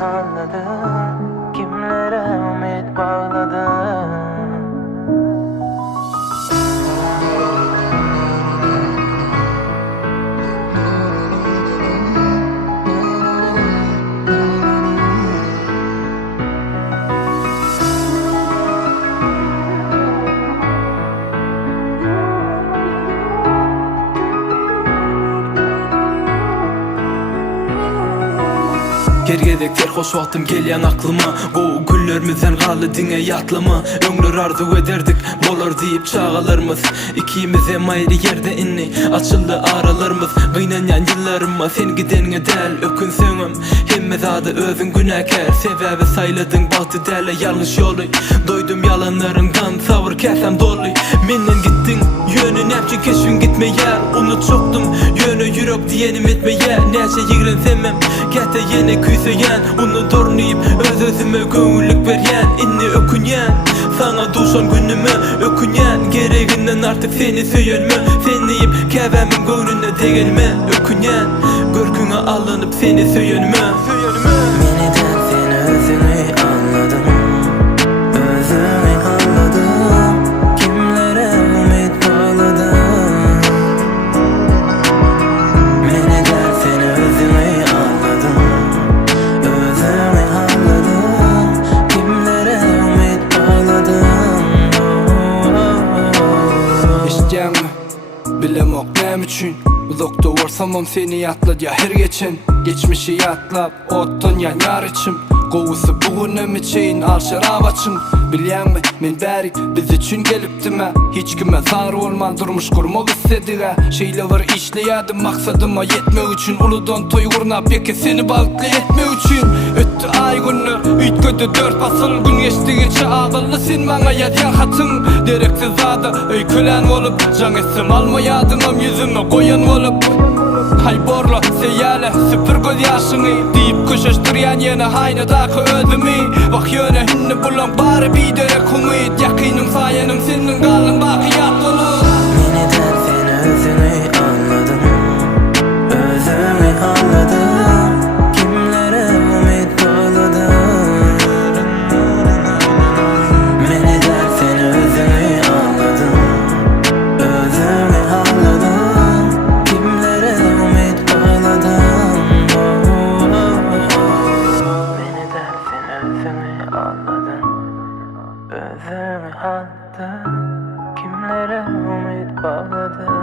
anladın? Kimlere ümit bağladın? Gergedekler hoş vaktim gelyen aklıma. Goğu güllerimizden galı dine yatlama. Ömrür arzu ederdik bolur deyip çağalarımız. İkimize mayri yerde inni açıldı aralarımız. Kıynayan yıllarıma sen gidenine del ökün söngüm. Hemme zadı özün günahkar. Sebebi sayladın bahtı derle yanlış yolu. Doydum yalanlarından savur kesem dolu. Menden gittin yönün hepçin keşfin gitme yer. Onu çoktum yönü yürek diyenim etme yer. Nece yigrensemem kete yine küyseyen. Onu dornayıp öz özüme göğüllük veryen. İnni ökünyen sana duşan günüme ökünyen. Gereğinden artık seni söyelme. Sen deyip kevemin göğrüne değilme ökünyen. Görküne alınıp seni söyelme. Meniden sen özünü anladım. Özünü anladım. Kimlere ümit bağladın? Meniden sen özünü anladım. Özünü anladım. Kimlere ümit bağladın? İşten mi? Bilemok nem üçün uzakta varsamam seni yatladı ya her geçen. Geçmişi yatlap ottun ya yar içim. Kovusu bugünüm için al şarap açım. Bilyen mi men bärik biz için gelipdi mi? Hiç kime zar olman durmuş kurmak istediğe. Şeyle var işleyedim maksadıma yetme için. Uludan toy kurnap yeke seni balıklı etme için. Öttü ay günler ütködü 4 basıl gün geçtiğince ağıllı sen bana yadiyan hatın. Dereksiz adı öykülen olup can esim almayadınam yüzüme koyan olup. Hay borla seyale süpür göz yaşını deyip köşeştiriyen yine haynadaki özümü. Bak yöne hinni bulan bari bir derek umut. Yakınım sayenim senin kalın bakiyat olur. Meniden sen özünü anladım. Özünü anladım. Kimlere ümit bağladın? Meniden sen özünü anladım. Özünü anladım. Kimlere ümit bağladın? Meniden sen özünü anladım. Özünü anladım. Kimlere ümit bağladın?